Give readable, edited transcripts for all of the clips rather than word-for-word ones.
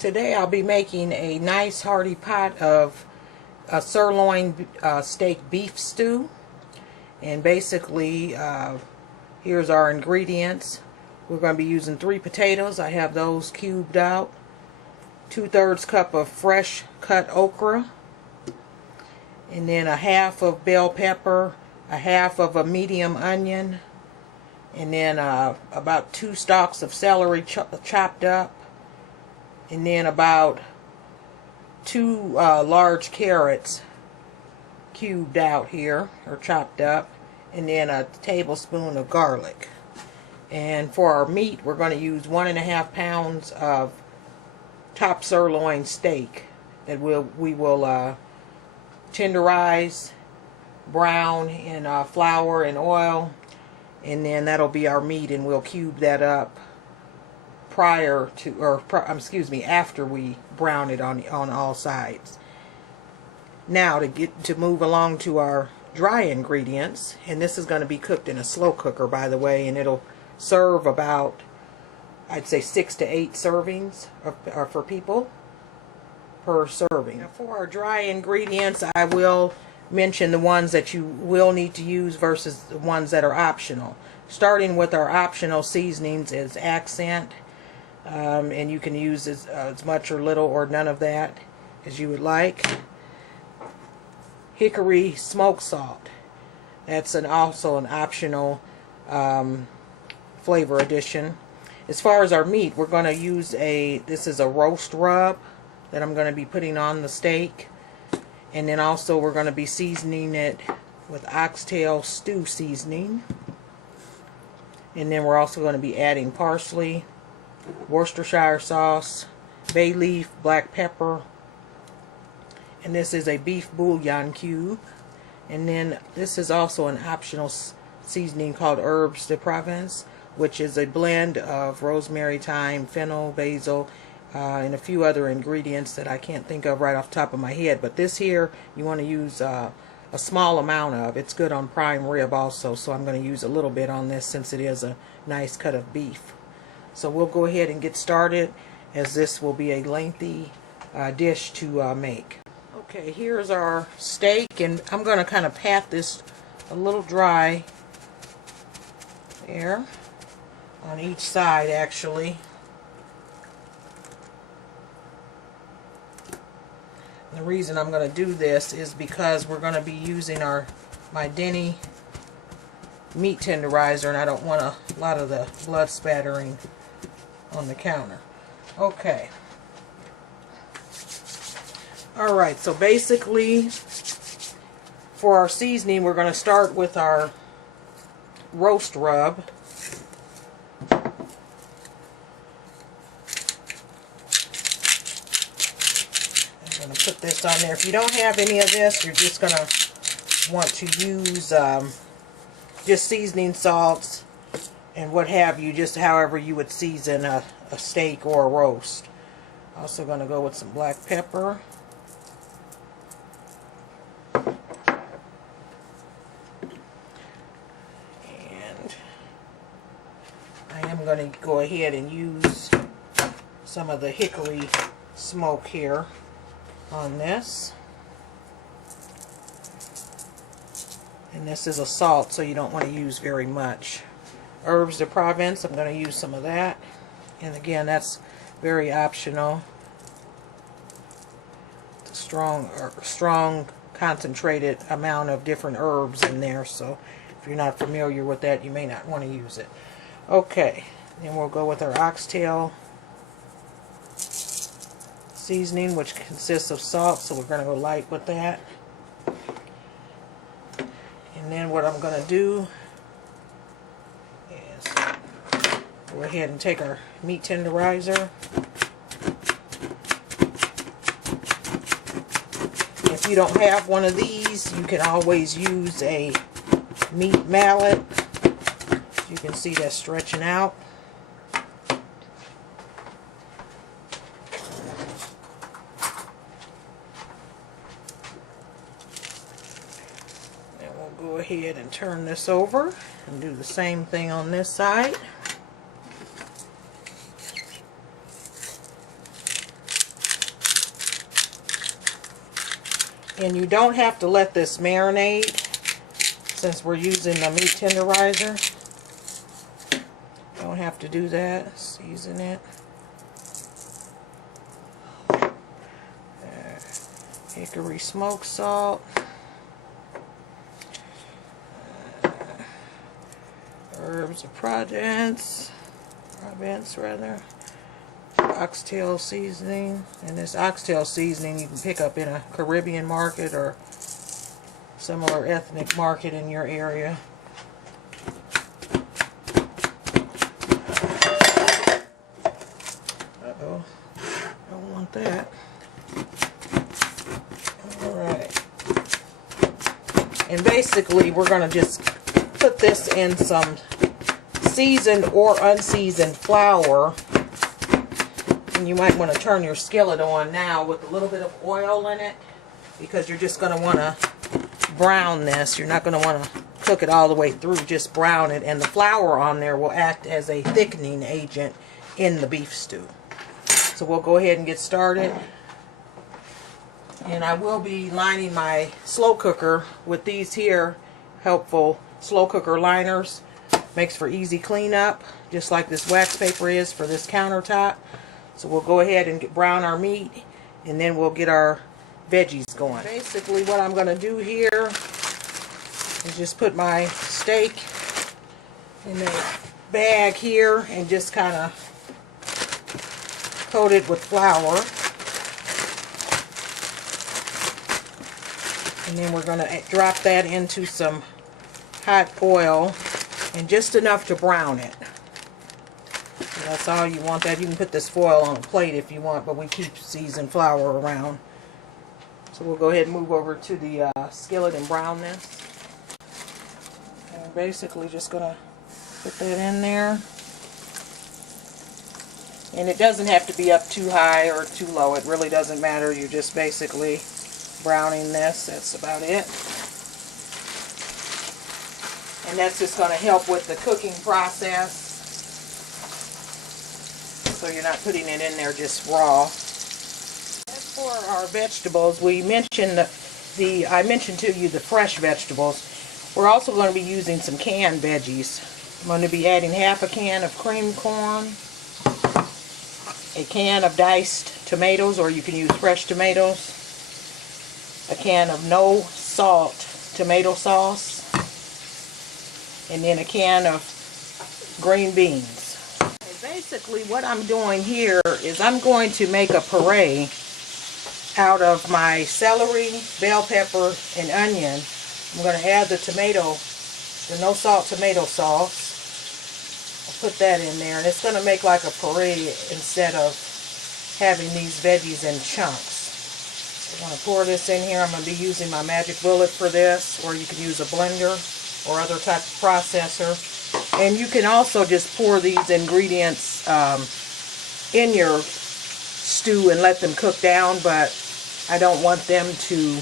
Today I'll be making a nice hearty pot of a sirloin steak beef stew. And basically, here's our ingredients. We're going to be using 3 potatoes. I have those cubed out. 2/3 cup of fresh cut okra. And then a half of bell pepper, a half of a medium onion, and then about 2 stalks of celery chopped up, and then about 2 large carrots cubed out here, or chopped up, and then a tablespoon of garlic. And for our meat, we're going to use 1.5 pounds of top sirloin steak that we will tenderize, brown in flour and oil, and then that'll be our meat, and we'll cube that up after we brown it on all sides. Now to move along to our dry ingredients, and this is going to be cooked in a slow cooker, by the way, and it'll serve about, I'd say, 6 to 8 servings for people per serving. Now for our dry ingredients, I will mention the ones that you will need to use versus the ones that are optional. Starting with our optional seasonings is accent, and you can use as much or little or none of that as you would like. Hickory smoked salt, that's also an optional flavor addition. As far as our meat, we're going to use this is a roast rub that I'm going to be putting on the steak, and then also we're going to be seasoning it with oxtail stew seasoning, and then we're also going to be adding parsley, Worcestershire sauce, bay leaf, black pepper, and this is a beef bouillon cube. And then this is also an optional seasoning called herbes de Provence, which is a blend of rosemary, thyme, fennel, basil, and a few other ingredients that I can't think of right off the top of my head. But this here, you want to use a small amount of. It's good on prime rib also, so I'm going to use a little bit on this since it is a nice cut of beef. So we'll go ahead and get started, as this will be a lengthy dish to make. Okay, here's our steak, and I'm going to kind of pat this a little dry there on each side, actually. The reason I'm going to do this is because we're going to be using my Denny meat tenderizer, and I don't want a lot of the blood spattering on the counter. Okay. Alright, so basically for our seasoning, we're going to start with our roast rub. I'm going to put this on there. If you don't have any of this, you're just going to want to use just seasoning salts and what have you, just however you would season a steak or a roast. Also going to go with some black pepper. And I am going to go ahead and use some of the hickory smoke here on this. And this is a salt, so you don't want to use very much. Herbes de Provence, I'm going to use some of that. And again, that's very optional. It's a strong concentrated amount of different herbs in there, so if you're not familiar with that, you may not want to use it. Okay, then we'll go with our oxtail seasoning, which consists of salt, so we're going to go light with that. And then what I'm going to do is go ahead and take our meat tenderizer. If you don't have one of these, you can always use a meat mallet. You can see that stretching out. And we'll go ahead and turn this over and do the same thing on this side. And you don't have to let this marinate since we're using the meat tenderizer. Don't have to do that. Season it. Hickory smoked salt. Herbs of Provence rather. Oxtail seasoning. And this oxtail seasoning you can pick up in a Caribbean market or similar ethnic market in your area. Uh-oh. Don't want that. Alright. And basically we're going to just put this in some seasoned or unseasoned flour. And you might want to turn your skillet on now with a little bit of oil in it, because you're just going to want to brown this. You're not going to want to cook it all the way through, just brown it, and the flour on there will act as a thickening agent in the beef stew. So we'll go ahead and get started. And I will be lining my slow cooker with these here helpful slow cooker liners. Makes for easy cleanup, just like this wax paper is for this countertop. So we'll go ahead and brown our meat, and then we'll get our veggies going. Basically what I'm going to do here is just put my steak in a bag here and just kind of coat it with flour. And then we're going to drop that into some hot oil, and just enough to brown it. And that's all you want. That you can put this foil on a plate if you want, but we keep seasoned flour around. So we'll go ahead and move over to the skillet and brown this. And basically just going to put that in there. And it doesn't have to be up too high or too low. It really doesn't matter. You're just basically browning this. That's about it. And that's just going to help with the cooking process. So you're not putting it in there just raw. As for our vegetables, we mentioned I mentioned to you the fresh vegetables. We're also going to be using some canned veggies. I'm going to be adding half a can of cream corn, a can of diced tomatoes, or you can use fresh tomatoes, a can of no salt tomato sauce, and then a can of green beans. Basically what I'm doing here is I'm going to make a puree out of my celery, bell pepper, and onion. I'm going to add the no salt tomato sauce. I'll put that in there, and it's going to make like a puree instead of having these veggies in chunks. I'm going to pour this in here. I'm going to be using my magic bullet for this, or you can use a blender or other type of processor. And you can also just pour these ingredients in your stew and let them cook down, but I don't want them to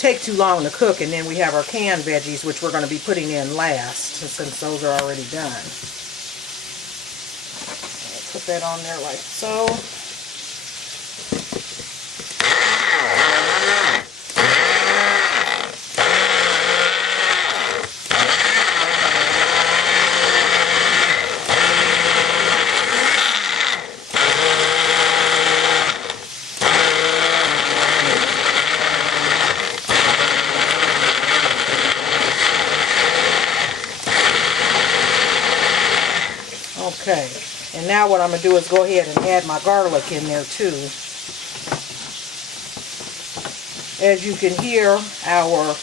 take too long to cook. And then we have our canned veggies, which we're going to be putting in last, since those are already done. Put that on there like so. Okay, and now what I'm going to do is go ahead and add my garlic in there too. As you can hear, our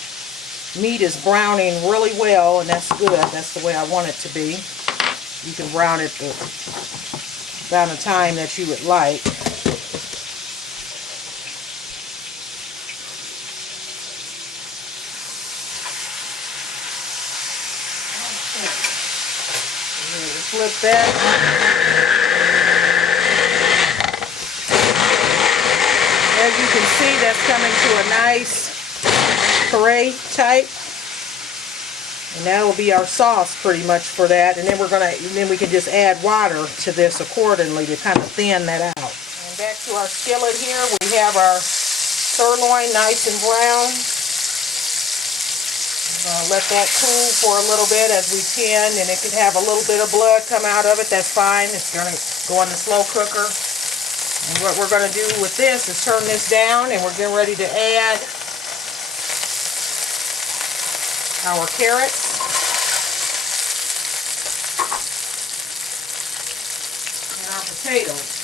meat is browning really well, and that's good. That's the way I want it to be. You can brown it the amount of time that you would like. Flip that. As you can see, that's coming to a nice puree type, and that will be our sauce pretty much for that. And then we can just add water to this accordingly to kind of thin that out. And back to our skillet here, we have our sirloin nice and brown. Let that cool for a little bit as we can, and it can have a little bit of blood come out of it. That's fine. It's going to go in the slow cooker. And what we're going to do with this is turn this down, and we're getting ready to add our carrots. And our potatoes.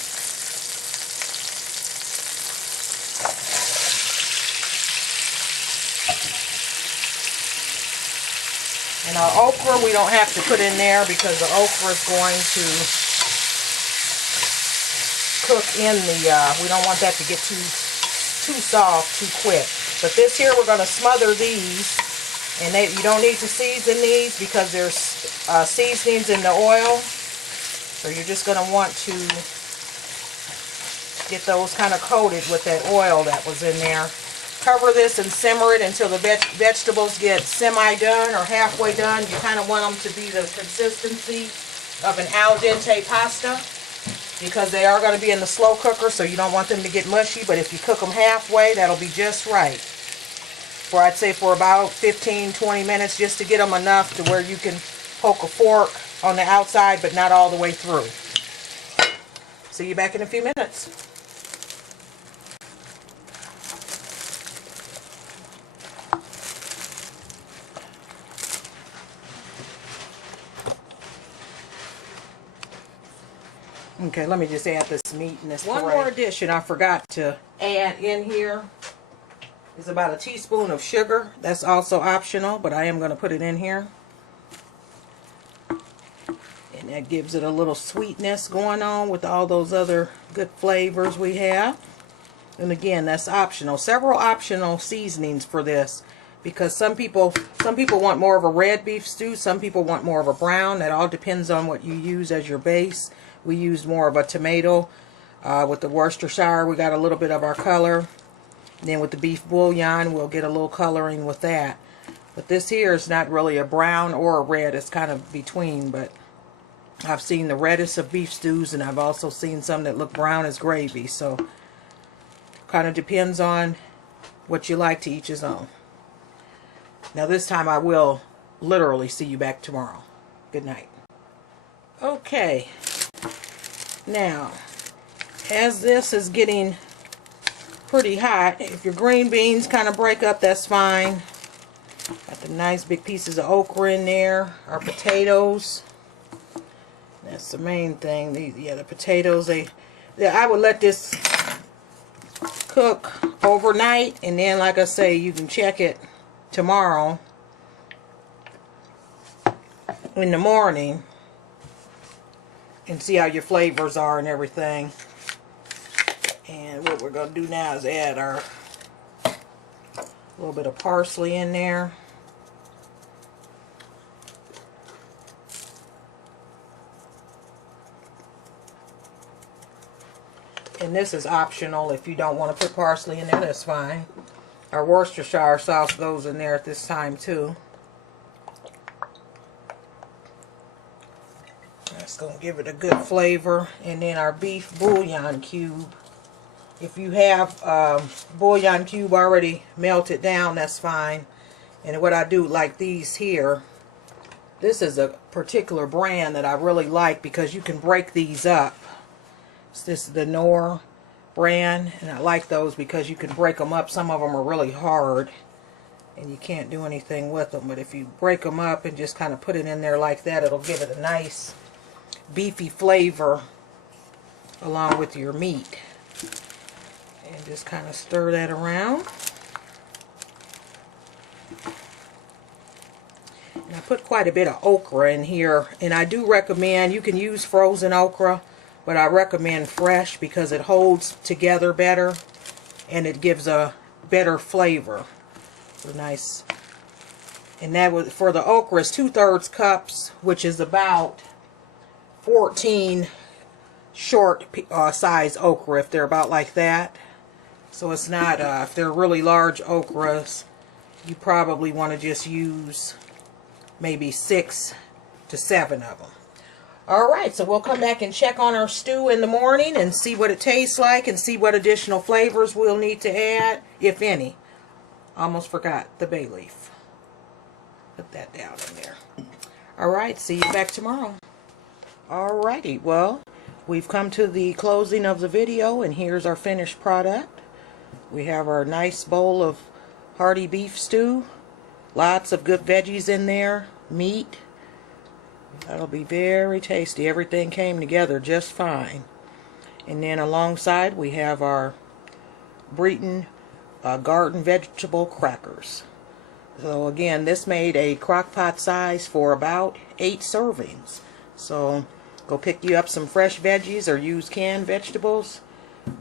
And our okra, we don't have to put in there because the okra is going to cook in the, we don't want that to get too soft too quick. But this here, we're going to smother these. And you don't need to season these because there's seasonings in the oil. So you're just going to want to get those kind of coated with that oil that was in there. Cover this and simmer it until the vegetables get semi-done or halfway done. You kind of want them to be the consistency of an al dente pasta because they are going to be in the slow cooker, so you don't want them to get mushy. But if you cook them halfway, that'll be just right. I'd say for about 15-20 minutes, just to get them enough to where you can poke a fork on the outside but not all the way through. See you back in a few minutes. Okay, let me just add this meat in this. One more addition I forgot to add in here is about a teaspoon of sugar. That's also optional, but I am going to put it in here. And that gives it a little sweetness going on with all those other good flavors we have. And again, that's optional. Several optional seasonings for this because some people want more of a red beef stew, some people want more of a brown. That all depends on what you use as your base. We used more of a tomato. With the Worcestershire, we got a little bit of our color. And then with the beef bouillon, we'll get a little coloring with that. But this here is not really a brown or a red. It's kind of between. But I've seen the reddest of beef stews, and I've also seen some that look brown as gravy. So kind of depends on what you like, to each his own. Now this time I will literally see you back tomorrow. Good night. Okay. Now, as this is getting pretty hot, if your green beans kind of break up, that's fine. Got the nice big pieces of okra in there. Our potatoes. That's the main thing. The potatoes, I would let this cook overnight, and then, like I say, you can check it tomorrow in the morning and see how your flavors are and everything. And what we're going to do now is add our little bit of parsley in there. And this is optional. If you don't want to put parsley in there, that's fine. Our Worcestershire sauce goes in there at this time too. That's going to give it a good flavor. And then our beef bouillon cube. If you have bouillon cube already melted down, that's fine. And what I do, like these here, this is a particular brand that I really like because you can break these up. This is the Knorr brand, and I like those because you can break them up. Some of them are really hard and you can't do anything with them, but if you break them up and just kind of put it in there like that, it'll give it a nice beefy flavor along with your meat. And just kind of stir that around. And I put quite a bit of okra in here, and I do recommend, you can use frozen okra, but I recommend fresh because it holds together better and it gives a better flavor. So nice. And that was for the okra is 2/3 cups, which is about 14 short size okra if they're about like that. So it's not, if they're really large okras, you probably want to just use maybe 6 to 7 of them. Alright, so we'll come back and check on our stew in the morning and see what it tastes like and see what additional flavors we'll need to add, if any. Almost forgot the bay leaf. Put that down in there. Alright, see you back tomorrow. Alrighty, well, we've come to the closing of the video, and here's our finished product. We have our nice bowl of hearty beef stew. Lots of good veggies in there. Meat. That'll be very tasty. Everything came together just fine. And then alongside we have our Breton garden vegetable crackers. So again, this made a crock pot size for about 8 servings. So go pick you up some fresh veggies or use canned vegetables.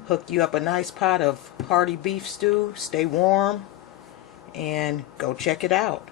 Hook you up a nice pot of hearty beef stew. Stay warm and go check it out.